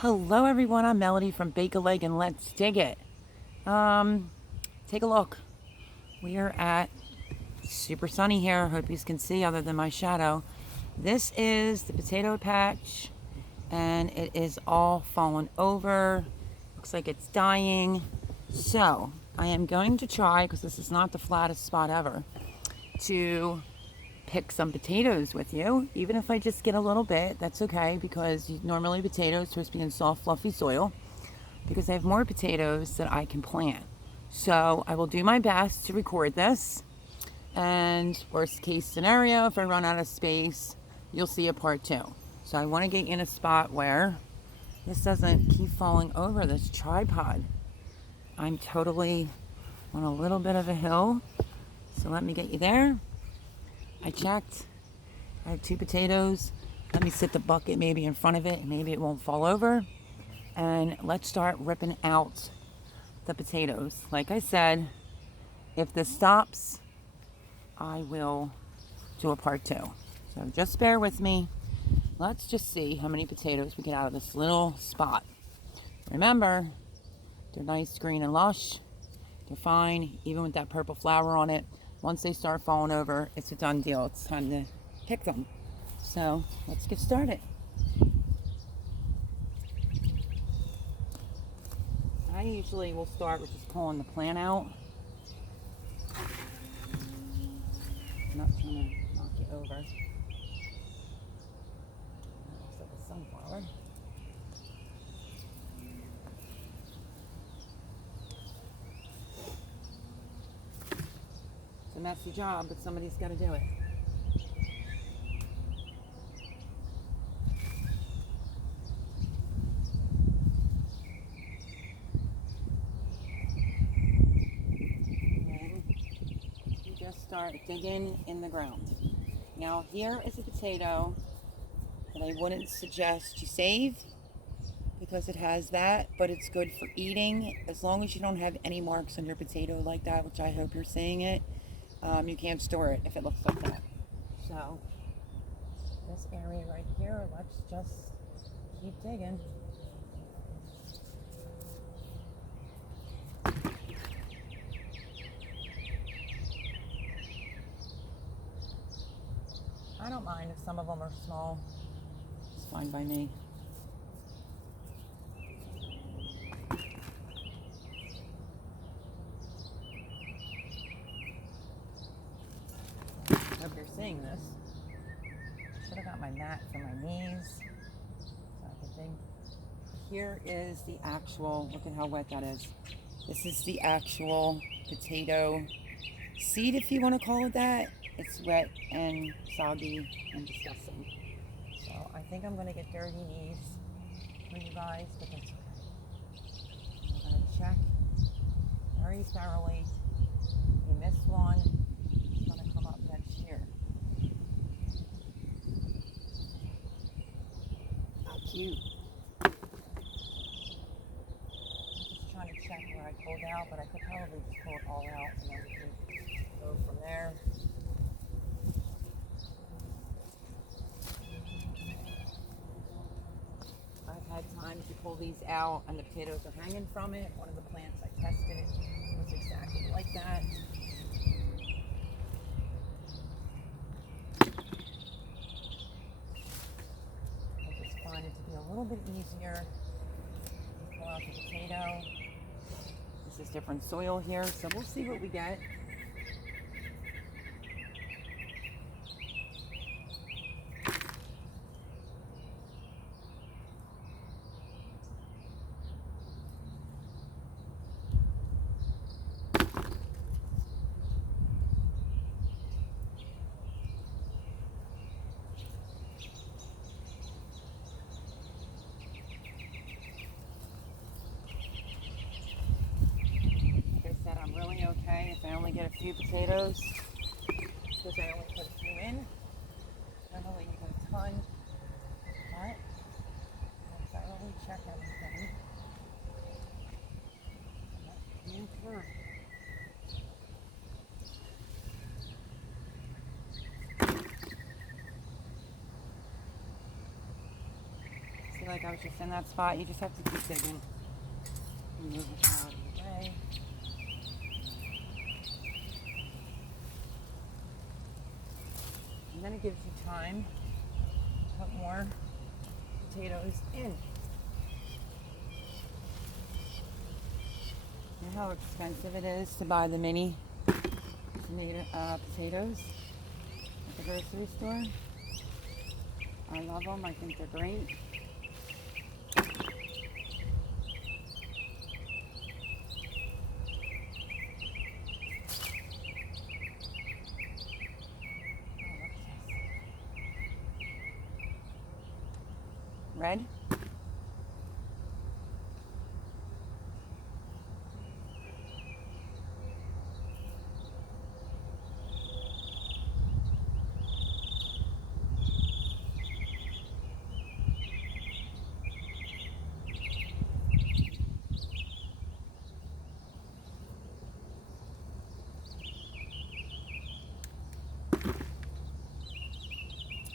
Hello everyone, I'm Melody from Bake a Leg and Let's Dig It. Take a look. We are at super sunny here. Hope you can see other than my shadow. This is the potato patch and it is all fallen over. Looks like it's dying. So I am going to try, because this is not the flattest spot ever, to pick some potatoes with you. Even if I just get a little bit, that's okay, because normally potatoes are supposed to be in soft, fluffy soil, because I have more potatoes that I can plant. So I will do my best to record this, and worst case scenario, if I run out of space, you'll see a part 2. So I want to get in a spot where this doesn't keep falling over this tripod. I'm totally on a little bit of a hill, so let me get you there. I checked. I have 2 potatoes. Let me sit the bucket maybe in front of it, and maybe it won't fall over. And let's start ripping out the potatoes. Like I said, if this stops, I will do a part 2. So just bear with me. Let's just see how many potatoes we get out of this little spot. Remember, they're nice, green, and lush. They're fine, even with that purple flower on it. Once they start falling over, it's a done deal. It's time to pick them. So let's get started. I usually will start with just pulling the plant out. I'm not trying to knock it over. That looks like a sunflower. It's a messy job, but somebody's got to do it. Start digging in the ground. Now here is a potato that I wouldn't suggest you save, because it has that, but it's good for eating as long as you don't have any marks on your potato like that, which I hope you're seeing it. You can't store it if it looks like that. So this area right here, let's just keep digging. I don't mind if some of them are small. It's fine by me. I hope you're seeing this. I should have got my mat for my knees so I could dig. Here is the actual, look at how wet that is. This is the actual potato seed, if you want to call it that. It's wet and soggy and disgusting. So I think I'm going to get dirty knees for you guys, but that's okay. I'm going to check very thoroughly. If you missed one, it's going to come up next year. How cute. I'm just trying to check where I pulled out, but I could probably just pull it all out and then we can go from there. I've had time to pull these out and the potatoes are hanging from it. One of the plants I tested was exactly like that. I just find it to be a little bit easier to pull out the potato. This is different soil here, so we'll see what we get. Okay, if I only get a few potatoes, because I only put a few in. Normally you get a ton, but I'll thoroughly check everything. And through. like I was just in that spot. You just have to keep digging. Move it out of the way. And then it gives you time to put more potatoes in. You know how expensive it is to buy the mini potatoes at the grocery store? I love them. I think they're great. Red.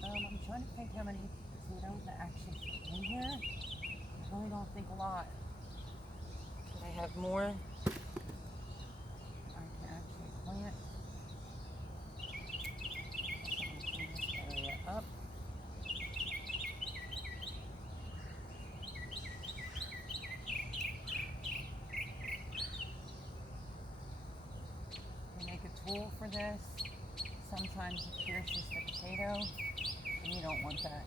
I'm trying to think how many potatoes I actually put in here. I really don't think a lot. Should I have more? I can actually plant. So I'm clean this area up. You make a tool for this. Sometimes it pierces the potato, and you don't want that.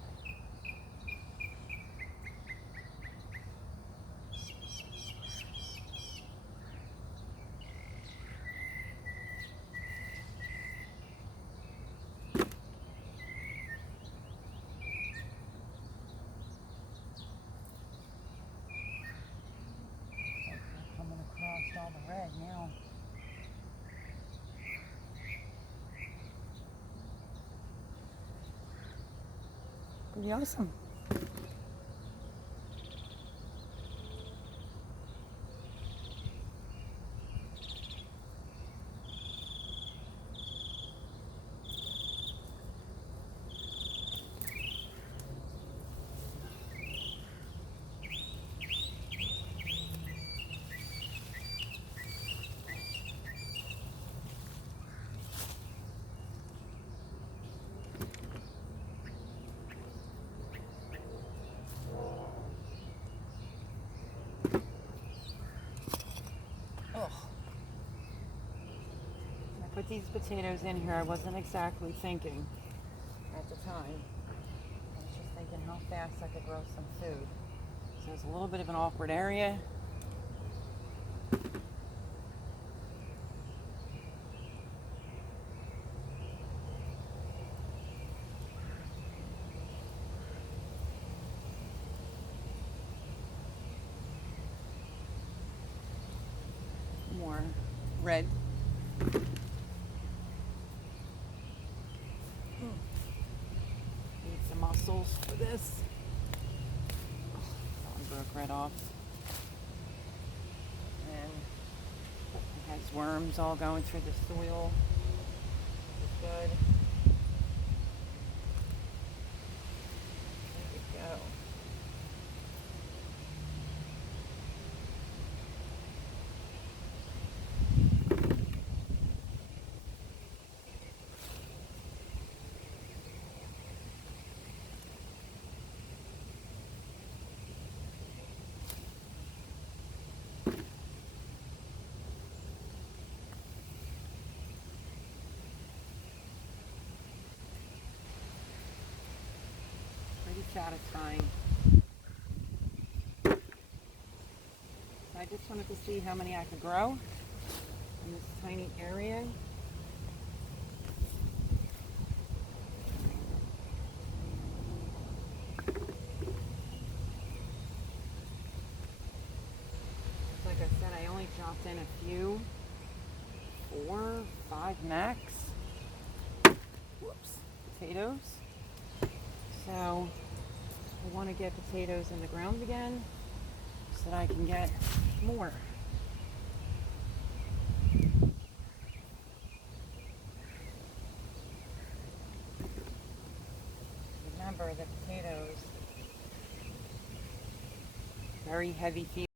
Coming across all the red now. Pretty awesome. Put these potatoes in here. I wasn't exactly thinking at the time. I was just thinking how fast I could grow some food. So it's a little bit of an awkward area. More red. Need some mussels for this. That one broke right off. And it has worms all going through the soil. It's good. There we go. Satisfying. I just wanted to see how many I could grow in this tiny area. Like I said, I only dropped in a few, 4, 5 max. Whoops, potatoes. So I want to get potatoes in the ground again so that I can get more. Remember, the potatoes very heavy feeling.